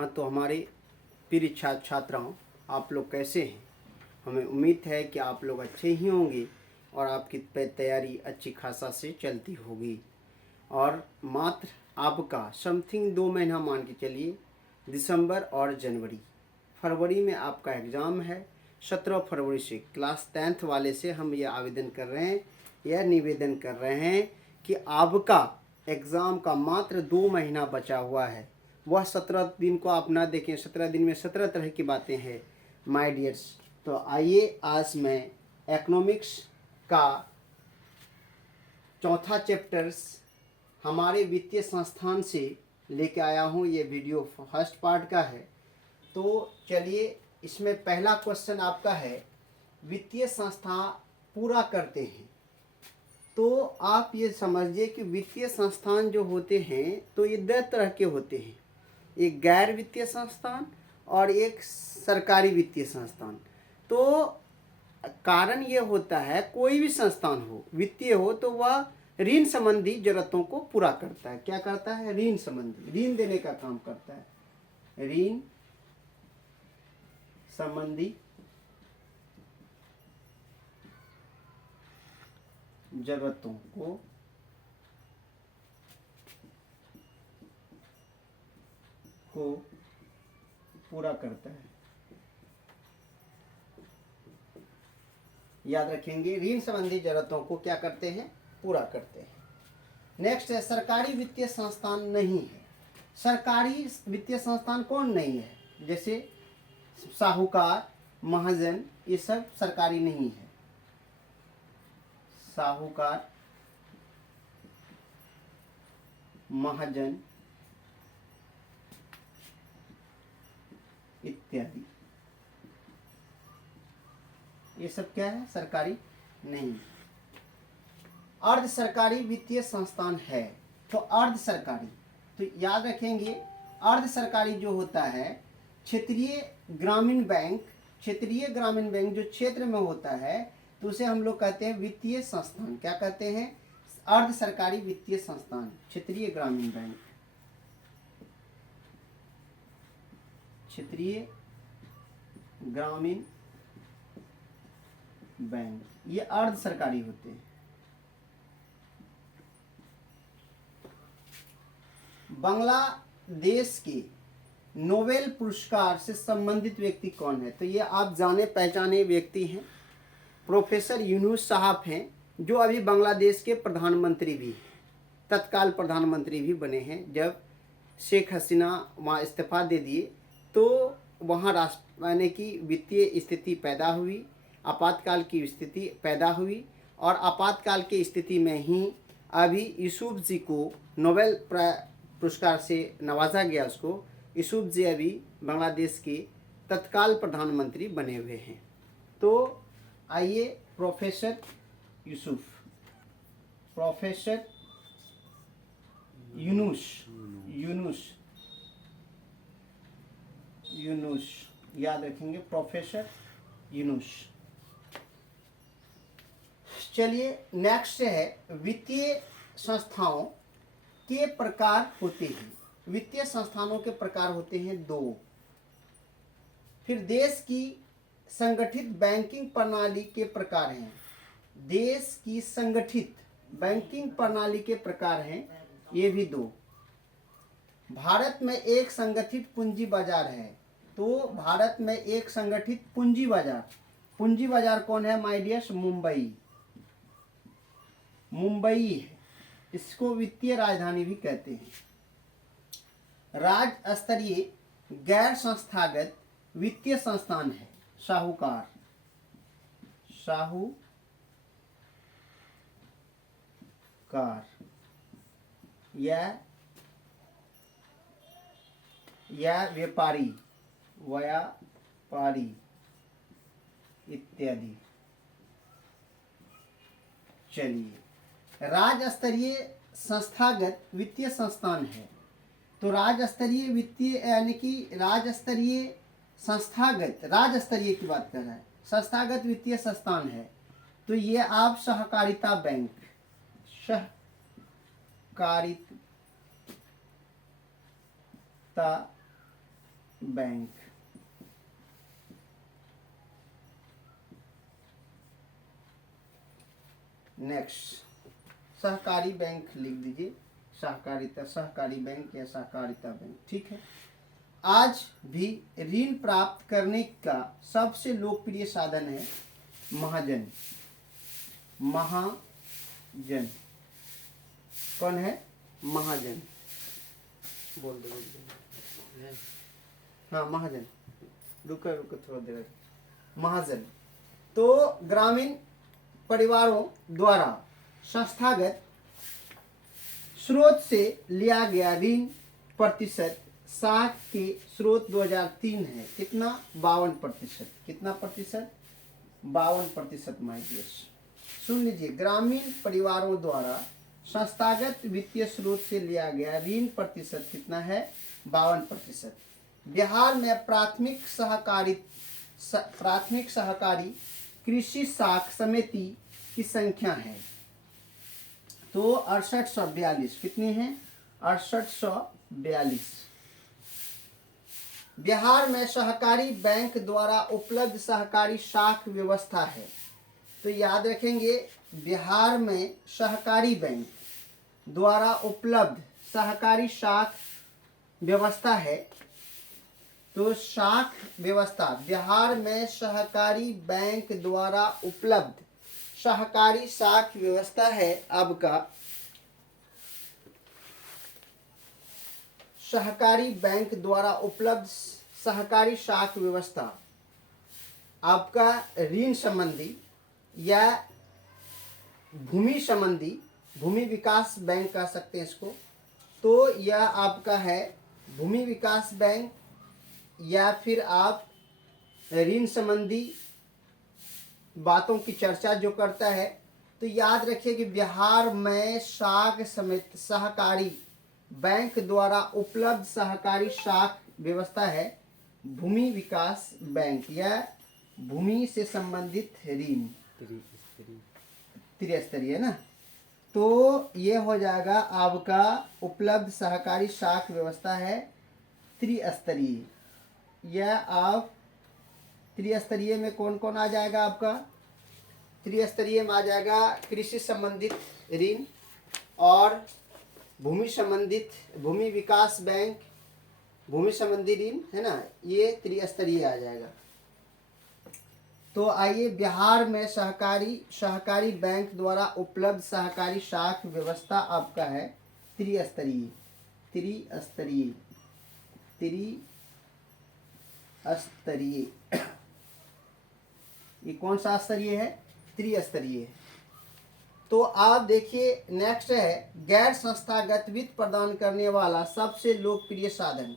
हाँ, तो हमारे प्रिय छात्राओं, आप लोग कैसे हैं? हमें उम्मीद है कि आप लोग अच्छे ही होंगे और आपकी तैयारी अच्छी खासा से चलती होगी। और मात्र आपका समथिंग 2 महीना मान के चलिए, दिसंबर और जनवरी, फरवरी में आपका एग्ज़ाम है। 17 फरवरी से क्लास 10th वाले से हम ये आवेदन कर रहे हैं, यह निवेदन कर रहे हैं कि आपका एग्ज़ाम का मात्र 2 महीना बचा हुआ है। वह 17 दिन को आप ना देखें, 17 दिन में 17 तरह की बातें हैं माय डियर्स। तो आइए, आज मैं इकोनॉमिक्स का चौथा चैप्टर्स हमारे वित्तीय संस्थान से लेके आया हूँ। ये वीडियो फर्स्ट पार्ट का है। तो चलिए, इसमें पहला क्वेश्चन आपका है, वित्तीय संस्था पूरा करते हैं। तो आप ये समझिए कि वित्तीय संस्थान जो होते हैं तो ये 2 तरह के होते हैं, एक गैर वित्तीय संस्थान और एक सरकारी वित्तीय संस्थान। तो कारण ये होता है, कोई भी संस्थान हो, वित्तीय हो, तो वह ऋण संबंधी जरूरतों को पूरा करता है। क्या करता है? ऋण संबंधी, ऋण देने का काम करता है। ऋण संबंधी जरूरतों को पूरा करता है। याद रखेंगे, ऋण संबंधी जरूरतों को क्या करते हैं? पूरा करते हैं। नेक्स्ट है, सरकारी वित्तीय संस्थान नहीं है। सरकारी वित्तीय संस्थान कौन नहीं है? जैसे साहूकार, महाजन, ये सब सरकारी नहीं है। साहूकार, महाजन इत्यादि, ये सब क्या है? सरकारी नहीं। अर्ध सरकारी वित्तीय संस्थान है। तो अर्ध सरकारी, तो याद रखेंगे, अर्ध सरकारी जो होता है, क्षेत्रीय ग्रामीण बैंक, क्षेत्रीय ग्रामीण बैंक जो क्षेत्र में होता है, तो उसे हम लोग कहते हैं वित्तीय संस्थान। क्या कहते हैं? अर्ध सरकारी वित्तीय संस्थान, क्षेत्रीय ग्रामीण बैंक, क्षेत्रीय ग्रामीण बैंक, ये अर्ध सरकारी होते हैं। बांग्लादेश के नोबेल पुरस्कार से संबंधित व्यक्ति कौन है? तो ये आप जाने पहचाने व्यक्ति हैं, प्रोफेसर यूनुस साहब हैं, जो अभी बांग्लादेश के प्रधानमंत्री भी, तत्काल प्रधानमंत्री भी बने हैं। जब शेख हसीना वहाँ इस्तीफा दे दिए तो वहाँ यानी कि वित्तीय स्थिति पैदा हुई, आपातकाल की स्थिति पैदा हुई, और आपातकाल की स्थिति में ही अभी यूसुफ जी को नोबेल पुरस्कार से नवाजा गया। उसको यूसुफ जी अभी बांग्लादेश के तत्काल प्रधानमंत्री बने हुए हैं। तो आइए, प्रोफेसर यूसुफ, प्रोफेसर यूनुस, याद रखेंगे, प्रोफेसर यूनुस। चलिए, नेक्स्ट है, वित्तीय संस्थाओं के प्रकार होते हैं। वित्तीय संस्थानों के प्रकार होते हैं 2। फिर देश की संगठित बैंकिंग प्रणाली के प्रकार हैं। देश की संगठित बैंकिंग प्रणाली के प्रकार हैं, ये भी 2। भारत में एक संगठित पूंजी बाजार है। तो भारत में एक संगठित पूंजी बाजार कौन है माय डियर्स? मुंबई है। इसको वित्तीय राजधानी भी कहते हैं। राज्य स्तरीय गैर संस्थागत वित्तीय संस्थान है साहूकार, या व्यापारी इत्यादि। चलिए, राज्य स्तरीय संस्थागत वित्तीय संस्थान है। तो राज्य स्तरीय वित्तीय यानी कि राज्य स्तरीय संस्थागत, राज्य स्तरीय की बात कर रहा है, संस्थागत वित्तीय संस्थान है। तो ये आप सहकारिता बैंक, सहकारिता बैंक। नेक्स्ट सहकारी बैंक लिख दीजिए, सहकारिता, सहकारी बैंक या सहकारिता बैंक, ठीक है। आज भी ऋण प्राप्त करने का सबसे लोकप्रिय साधन है महाजन। महाजन कौन है? महाजन, बोल दो। हाँ महाजन, रुको रुको थोड़ा देर। महाजन तो ग्रामीण परिवारों द्वारा संस्थागत स्रोत से लिया गया ऋण प्रतिशत साख के स्रोत 2003 है कितना? 52%। कितना प्रतिशत? 52%। माय डियर्स सुन लीजिए, ग्रामीण परिवारों द्वारा संस्थागत वित्तीय स्रोत से लिया गया ऋण प्रतिशत कितना है? 52%। बिहार में प्राथमिक सहकारी कृषि साख समिति की संख्या है तो 6842। कितनी है? 6842। बिहार में सहकारी बैंक द्वारा उपलब्ध सहकारी शाख व्यवस्था है, तो याद रखेंगे बिहार में सहकारी बैंक द्वारा उपलब्ध सहकारी शाख व्यवस्था है। तो शाख व्यवस्था, बिहार में सहकारी बैंक द्वारा उपलब्ध सहकारी शाख व्यवस्था है आपका सहकारी बैंक द्वारा उपलब्ध सहकारी शाख व्यवस्था आपका ऋण संबंधी या भूमि संबंधी, भूमि विकास बैंक कह सकते हैं इसको, तो यह आपका है भूमि विकास बैंक या फिर आप ऋण संबंधी बातों की चर्चा जो करता है। तो याद रखिए कि बिहार में शाख समिति सहकारी बैंक द्वारा उपलब्ध सहकारी शाख व्यवस्था है भूमि विकास बैंक या भूमि से संबंधित ऋण, त्रिस्तरीय है ना। तो ये हो जाएगा आपका उपलब्ध सहकारी शाख व्यवस्था है त्रिस्तरीय। यह आप त्रिस्तरीय में कौन कौन आ जाएगा? आपका त्रिस्तरीय में आ जाएगा कृषि संबंधित ऋण और भूमि संबंधित, भूमि विकास बैंक, भूमि संबंधी ऋण है ना, ये त्रिस्तरीय आ जाएगा। तो आइए, बिहार में सहकारी बैंक द्वारा उपलब्ध सहकारी शाख व्यवस्था आपका है त्रिस्तरीय। त्रिस्तरीय ये कौन सा स्तरीय है? त्रिस्तरीय। तो आप देखिए नेक्स्ट है गैर संस्थागत वित्त प्रदान करने वाला सबसे लोकप्रिय साधन।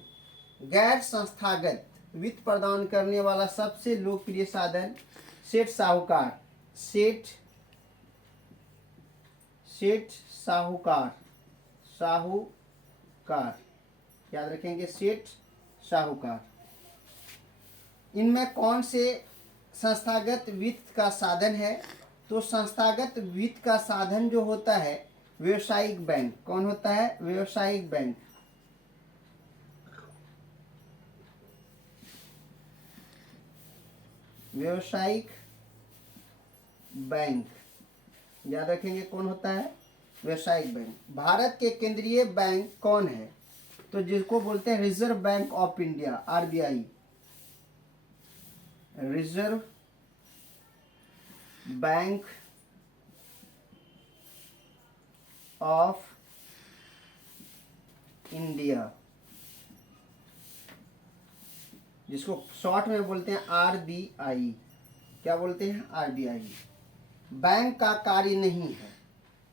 गैर संस्थागत वित्त प्रदान करने वाला सबसे लोकप्रिय साधन सेठ साहूकार। सेठ साहूकार, साहूकार याद रखेंगे, सेठ साहूकार। इनमें कौन से संस्थागत वित्त का साधन है? तो संस्थागत वित्त का साधन जो होता है व्यावसायिक बैंक। कौन होता है? व्यावसायिक बैंक। व्यावसायिक बैंक याद रखेंगे कौन होता है? व्यावसायिक बैंक। भारत के केंद्रीय बैंक कौन है? तो जिसको बोलते हैं reserve bank of India, RBI. Reserve bank of India, जिसको शॉर्ट में बोलते हैं आरबीआई। क्या बोलते हैं? आरबीआई। बैंक का कार्य नहीं है,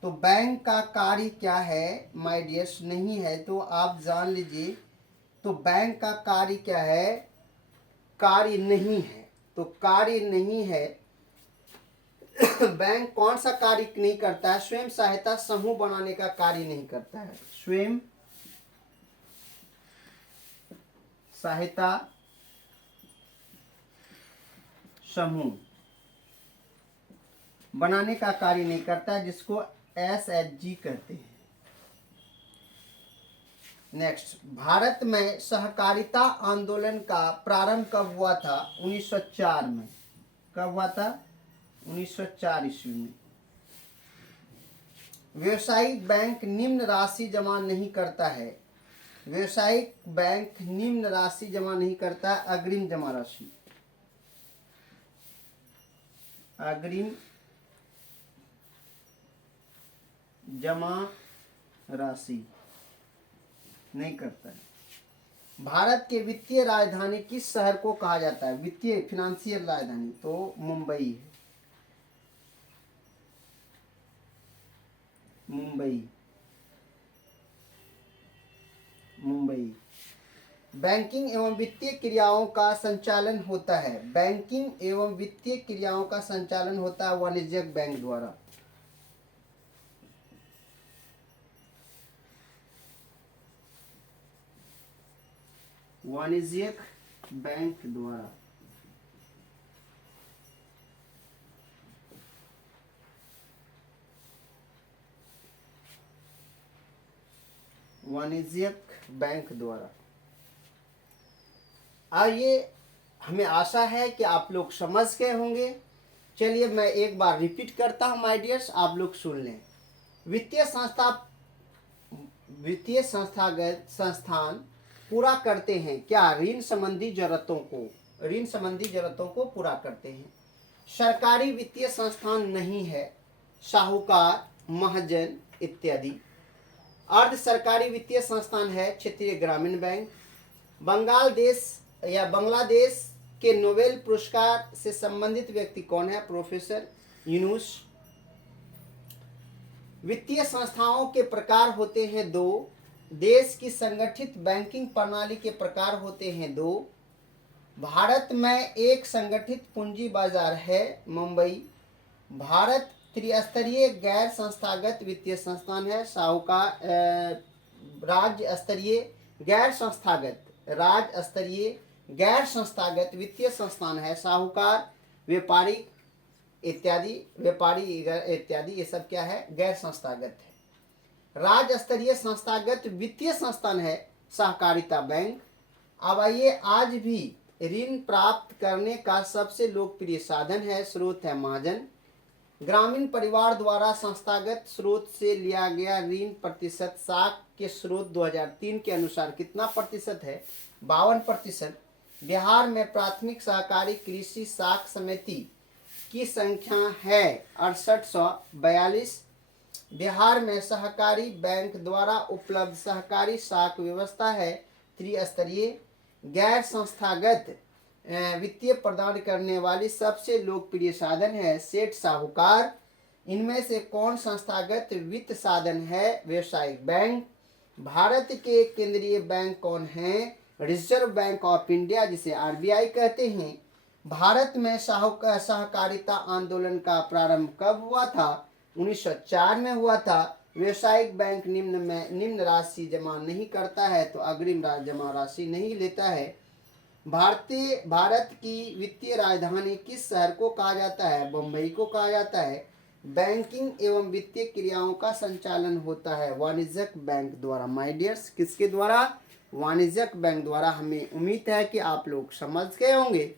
तो बैंक का कार्य क्या है माय डियर्स? नहीं है, तो आप जान लीजिए। तो बैंक का कार्य क्या है? कार्य नहीं है। तो कार्य नहीं है। बैंक कौन सा कार्य नहीं करता है? स्वयं सहायता समूह बनाने का कार्य नहीं करता है। स्वयं सहायता समूह बनाने का कार्य नहीं करता है, जिसको एसएचजी कहते हैं। नेक्स्ट, भारत में सहकारिता आंदोलन का प्रारंभ कब हुआ था? 1904 में। कब हुआ था? 1904 ईस्वी में। व्यवसायिक बैंक निम्न राशि जमा नहीं करता है। व्यवसायिक बैंक निम्न राशि जमा नहीं करता, अग्रिम जमा राशि। अग्रिम जमा राशि नहीं करता है। भारत के वित्तीय राजधानी किस शहर को कहा जाता है? वित्तीय फिनेंशियल राजधानी तो मुंबई है। मुंबई। मुंबई। बैंकिंग एवं वित्तीय क्रियाओं का संचालन होता है। बैंकिंग एवं वित्तीय क्रियाओं का संचालन होता है वाणिज्यिक बैंक द्वारा। वाणिज्यिक बैंक द्वारा। वाणिज्यिक बैंक द्वारा। आइए, हमें आशा है कि आप लोग समझ गए होंगे। चलिए मैं एक बार रिपीट करता हूं माय डियर्स, आप लोग सुन लें। वित्तीय संस्थान पूरा करते हैं क्या? ऋण संबंधी जरूरतों को पूरा करते हैं। सरकारी वित्तीय संस्थान नहीं है, साहूकार, महाजन इत्यादि। अर्ध सरकारी वित्तीय संस्थान है क्षेत्रीय ग्रामीण बैंक। बांग्लादेश के नोबेल पुरस्कार से संबंधित व्यक्ति कौन है? प्रोफेसर यूनुस। वित्तीय संस्थाओं के प्रकार होते हैं दो। देश की संगठित बैंकिंग प्रणाली के प्रकार होते हैं दो। भारत में एक संगठित पूंजी बाजार है, मुंबई। भारत त्रिस्तरीय गैर संस्थागत वित्तीय संस्थान है, साहूकार। राज्य स्तरीय गैर संस्थागत वित्तीय संस्थान है, साहूकार, व्यापारी इत्यादि। ये सब क्या है? गैर संस्थागत है। राज्य स्तरीय संस्थागत वित्तीय संस्थान है सहकारिता बैंक। अब आइए, आज भी ऋण प्राप्त करने का सबसे लोकप्रिय साधन है, स्रोत है महाजन। ग्रामीण परिवार द्वारा संस्थागत स्रोत से लिया गया ऋण प्रतिशत साख के स्रोत 2003 के अनुसार कितना प्रतिशत है? 52%। बिहार में प्राथमिक सहकारी कृषि साख समिति की संख्या है 6842। बिहार में सहकारी बैंक द्वारा उपलब्ध सहकारी साख व्यवस्था है त्रिस्तरीय। गैर संस्थागत वित्तीय प्रदान करने वाली सबसे लोकप्रिय साधन है सेठ, साहूकार। इनमें से कौन संस्थागत वित्त साधन है? व्यवसायिक बैंक। भारत के केंद्रीय बैंक कौन है? रिजर्व बैंक ऑफ इंडिया, जिसे RBI कहते हैं। भारत में सहकारिता आंदोलन का प्रारंभ कब हुआ था? 1904 में हुआ था। व्यवसायिक बैंक निम्न राशि जमा नहीं करता है, तो अग्रिम जमा राशि नहीं लेता है। भारत की वित्तीय राजधानी किस शहर को कहा जाता है? बम्बई को कहा जाता है। बैंकिंग एवं वित्तीय क्रियाओं का संचालन होता है वाणिज्यिक बैंक द्वारा। माय डियर्स, किसके द्वारा? वाणिज्यिक बैंक द्वारा। हमें उम्मीद है कि आप लोग समझ गए होंगे।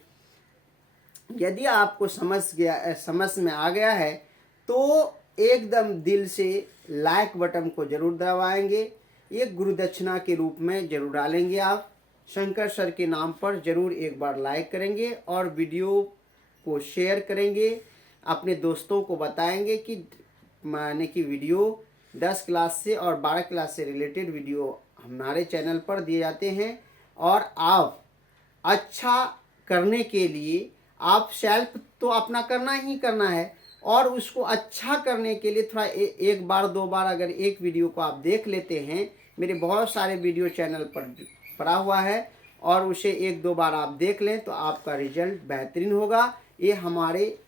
यदि आपको समझ में आ गया है तो एकदम दिल से लाइक बटन को जरूर दबाएंगे। एक गुरुदक्षिणा के रूप में जरूर डालेंगे। आप शंकर सर के नाम पर जरूर एक बार लाइक करेंगे और वीडियो को शेयर करेंगे। अपने दोस्तों को बताएंगे कि माने कि वीडियो 10 क्लास से और 12 क्लास से रिलेटेड वीडियो हमारे चैनल पर दिए जाते हैं। और आप अच्छा करने के लिए आप सेल्फ तो अपना करना ही करना है, और उसको अच्छा करने के लिए थोड़ा एक बार दो बार अगर एक वीडियो को आप देख लेते हैं, मेरे बहुत सारे वीडियो चैनल पर पड़ा हुआ है, और उसे एक दो बार आप देख लें तो आपका रिजल्ट बेहतरीन होगा। ये हमारे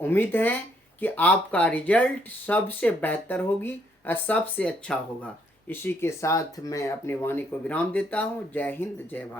उम्मीद है कि आपका रिजल्ट सबसे बेहतर होगी और सबसे अच्छा होगा। इसी के साथ मैं अपने वाणी को विराम देता हूँ। जय हिंद, जय भारत।